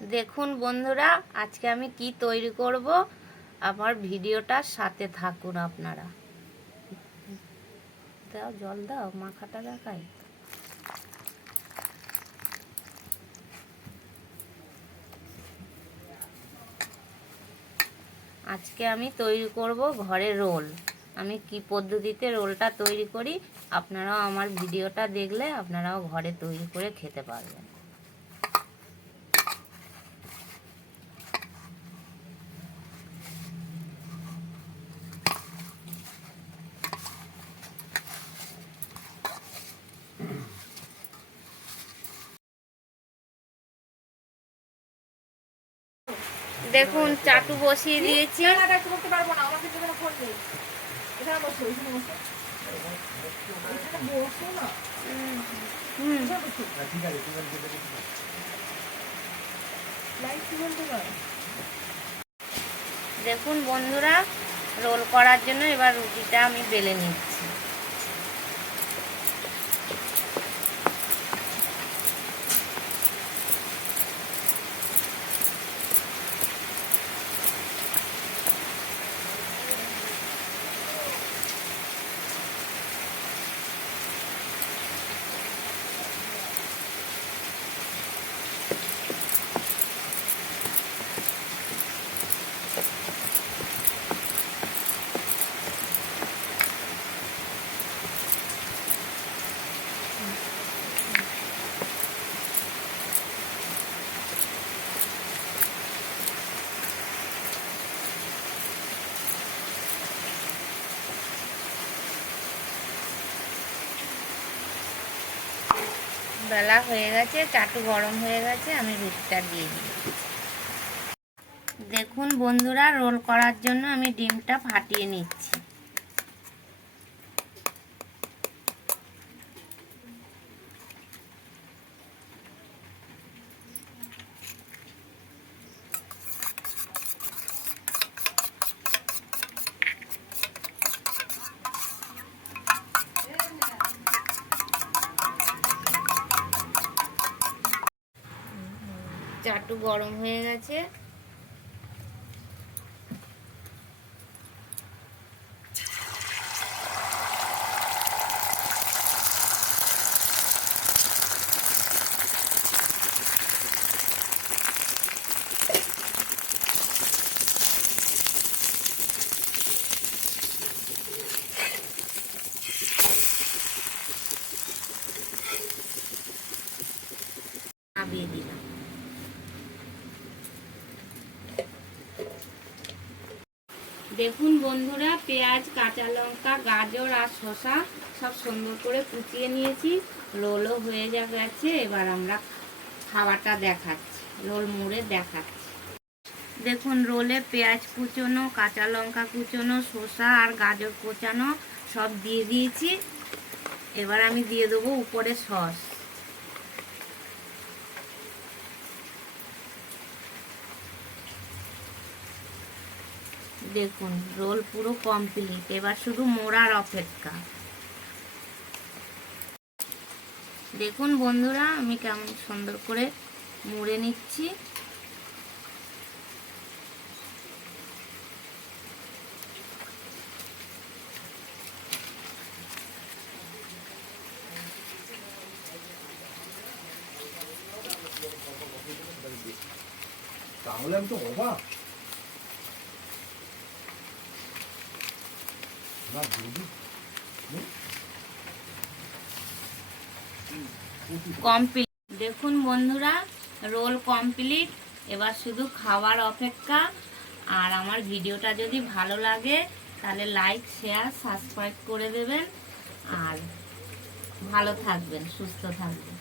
দেখুন বন্ধুরা, আজকে আমি কি তৈরি করব? আমার ভিডিওটার সাথে থাকুন আপনারা। দাও, জল দাও, মাখাটা দেখাই। আজকে আমি তৈরি করব ঘরে রোল। আমি কি পদ্ধতিতে রোলটা তৈরি করি, আপনারাও আমার ভিডিওটা দেখলে আপনারাও ঘরে তৈরি করে খেতে পারবেন। লাইট কি বলতে পারো? দেখুন বন্ধুরা রোল করার জন্য এবার রুটিটা আমি বেলে নিচ্ছি। বেলা হয়ে গেছে, চাটু গরম হয়ে গেছে, আমি রুটিটা দিয়ে দিই। দেখুন বন্ধুরা, রোল করার জন্য আমি ডিমটা ফাটিয়ে নিচ্ছি। চাটু গরম হয়ে গেছে। নামিয়ে দিলাম। দেখুন বন্ধুরা, পেঁয়াজ, কাঁচা লঙ্কা, গাজর আর শসা সব সুন্দর করে কুচিয়ে নিয়েছি। রোলও হয়ে যা, গেছে। এবার আমরা খাওয়াটা দেখাচ্ছি, রোল মুড়ে দেখাচ্ছি। দেখুন, রোলে পেঁয়াজ কুচোনো, কাঁচা লঙ্কা কুচোনো, শসা আর গাজর কোচানো সব দিয়ে দিয়েছি। এবার আমি দিয়ে দেবো উপরে সস। দেখুন, রোল পুরো কমপ্লিট এবার শুধু মোড়ার অপেক্ষা। দেখুন বন্ধুরা, আমি কেমন সুন্দর করে মুড়ে নিচ্ছি। তাহলে আমি তো অবাক না যদি কমপ্লিট। দেখুন বন্ধুরা, রোল কমপ্লিট। এবার শুধু খাওয়ার অপেক্ষা। আর আমার ভিডিওটা যদি ভালো লাগে, তাহলে লাইক শেয়ার সাবস্ক্রাইব করে দেবেন। আর ভালো থাকবেন, সুস্থ থাকবেন।